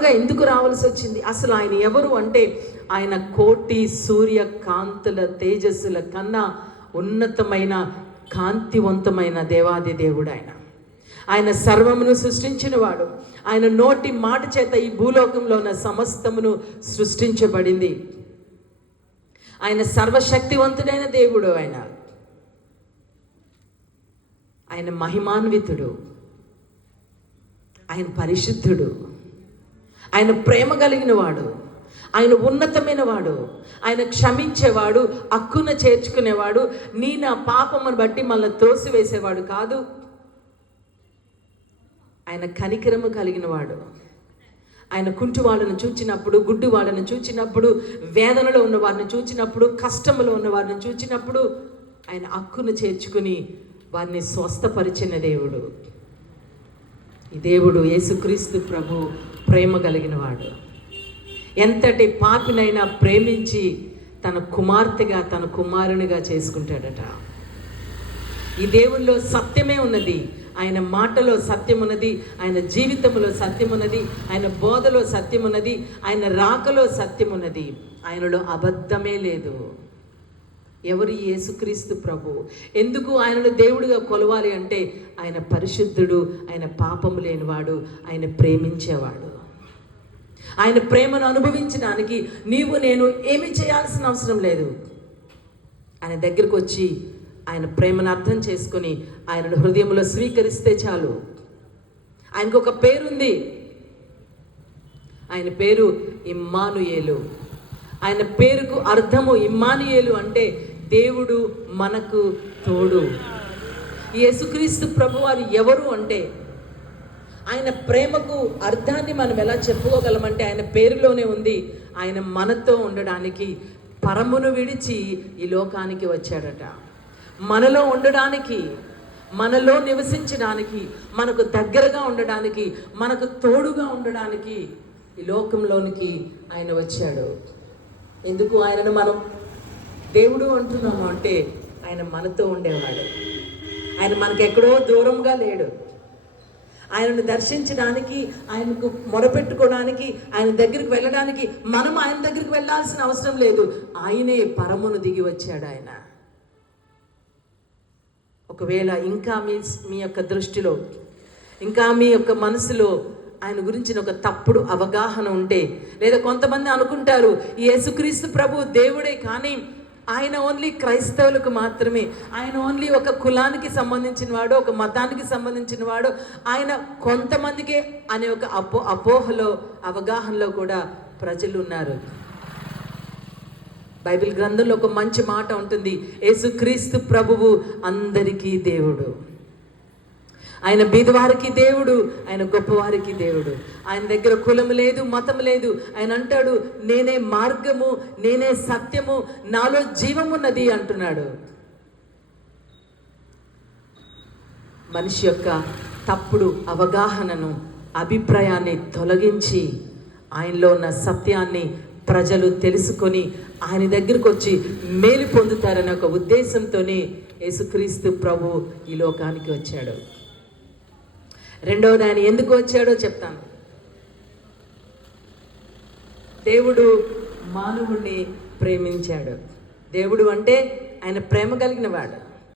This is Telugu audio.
మానవుడిగా ఎందుకు రావాల్సి వచ్చింది? అసలు ఆయన ఎవరు అంటే, ఆయన కోటి సూర్య కాంతుల తేజస్సుల కన్నా ఉన్నతమైన కాంతివంతమైన దేవాది దేవుడు ఆయన. ఆయన సర్వమును సృష్టించిన వాడు. ఆయన నోటి మాట చేత ఈ భూలోకంలో ఉన్న సమస్తమును సృష్టించబడింది. ఆయన సర్వశక్తివంతుడైన దేవుడు. ఆయన మహిమాన్వితుడు, ఆయన పరిశుద్ధుడు, ఆయన ప్రేమ కలిగిన వాడు, ఆయన ఉన్నతమైన వాడు, ఆయన క్షమించేవాడు, హక్కున చేర్చుకునేవాడు, నీ నా పాపమును బట్టి మనల్ని త్రోసివేసేవాడు కాదు. ఆయన కనికరము కలిగిన వాడు. ఆయన కుంటి వాళ్ళను చూచినప్పుడు, గుడ్డి వాళ్ళను చూచినప్పుడు, వేదనలో ఉన్న వారిని చూచినప్పుడు, కష్టంలో ఉన్న వారిని చూచినప్పుడు ఆయన హక్కును చేర్చుకుని వారిని స్వస్థపరిచిన దేవుడు. ఈ దేవుడు యేసుక్రీస్తు ప్రభు ప్రేమ కలిగిన వాడు. ఎంతటి పాపినైనా ప్రేమించి తన కుమార్తెగా, తన కుమారునిగా చేసుకుంటాడట. ఈ దేవుల్లో సత్యమే ఉన్నది. ఆయన మాటలో సత్యం ఉన్నది, ఆయన జీవితంలో సత్యం ఉన్నది, ఆయన బోధలో సత్యం ఉన్నది, ఆయన రాకలో సత్యం ఉన్నది. ఆయనలో అబద్ధమే లేదు. ఎవరు? యేసుక్రీస్తు ప్రభు. ఎందుకు ఆయనను దేవుడిగా కొలవాలి అంటే, ఆయన పరిశుద్ధుడు, ఆయన పాపము లేనివాడు, ఆయన ప్రేమించేవాడు. ఆయన ప్రేమను అనుభవించడానికి నీవు నేను ఏమి చేయాల్సిన అవసరం లేదు. ఆయన దగ్గరకు వచ్చి ఆయన ప్రేమను అర్థం చేసుకొని ఆయనను హృదయంలో స్వీకరిస్తే చాలు. ఆయనకు ఒక పేరుంది. ఆయన పేరు ఇమ్మానుయేలు. ఆయన పేరుకు అర్థము ఇమ్మానుయేలు అంటే దేవుడు మనకు తోడు. యేసుక్రీస్తు ప్రభువారు ఎవరు అంటే, ఆయన ప్రేమకు అర్థాన్ని మనం ఎలా చెప్పుకోగలమంటే ఆయన పేరులోనే ఉంది. ఆయన మనతో ఉండడానికి పరమును విడిచి ఈ లోకానికి వచ్చాడట. మనలో ఉండడానికి, మనలో నివసించడానికి, మనకు దగ్గరగా ఉండడానికి, మనకు తోడుగా ఉండడానికి ఈ లోకంలోనికి ఆయన వచ్చాడు. ఎందుకు ఆయనను మనం దేవుడు అంటున్నాము అంటే, ఆయన మనతో ఉండేవాడు. ఆయన మనకెక్కడో దూరంగా లేడు. ఆయనను దర్శించడానికి, ఆయనకు మొరపెట్టుకోవడానికి, ఆయన దగ్గరికి వెళ్ళడానికి మనం ఆయన దగ్గరికి వెళ్ళాల్సిన అవసరం లేదు. ఆయనే పరమును దిగి వచ్చాడు. ఆయన ఒకవేళ ఇంకా మీ యొక్క దృష్టిలో, ఇంకా మీ యొక్క మనసులో ఆయన గురించిన ఒక తప్పుడు అవగాహన ఉంటే, లేదా కొంతమంది అనుకుంటారు యేసుక్రీస్తు ప్రభు దేవుడే, కానీ ఆయన ఓన్లీ క్రైస్తవులకు మాత్రమే, ఆయన ఓన్లీ ఒక కులానికి సంబంధించిన వాడు, ఒక మతానికి సంబంధించిన వాడు, ఆయన కొంతమందికే అనే ఒక అపోహలో, అవగాహనలో కూడా ప్రజలు ఉన్నారు. బైబిల్ గ్రంథంలో ఒక మంచి మాట ఉంటుంది, యేసుక్రీస్తు ప్రభువు అందరికీ దేవుడు. ఆయన బీదవారికి దేవుడు, ఆయన గొప్పవారికి దేవుడు. ఆయన దగ్గర కులము లేదు, మతం లేదు. ఆయన అంటాడు, నేనే మార్గము, నేనే సత్యము, నాలో జీవమున్నది అంటున్నాడు. మనిషి యొక్క తప్పుడు అవగాహనను, అభిప్రాయాన్ని తొలగించి ఆయనలో ఉన్న సత్యాన్ని ప్రజలు తెలుసుకొని ఆయన దగ్గరకు వచ్చి మేలు పొందుతారనే ఒక ఉద్దేశంతోనే యేసుక్రీస్తు ప్రభు ఈ లోకానికి వచ్చాడు. రెండవది, ఆయన ఎందుకు వచ్చాడో చెప్తాను. దేవుడు మానవుణ్ణి ప్రేమించాడు. దేవుడు అంటే ఆయన ప్రేమ కలిగిన వాడు.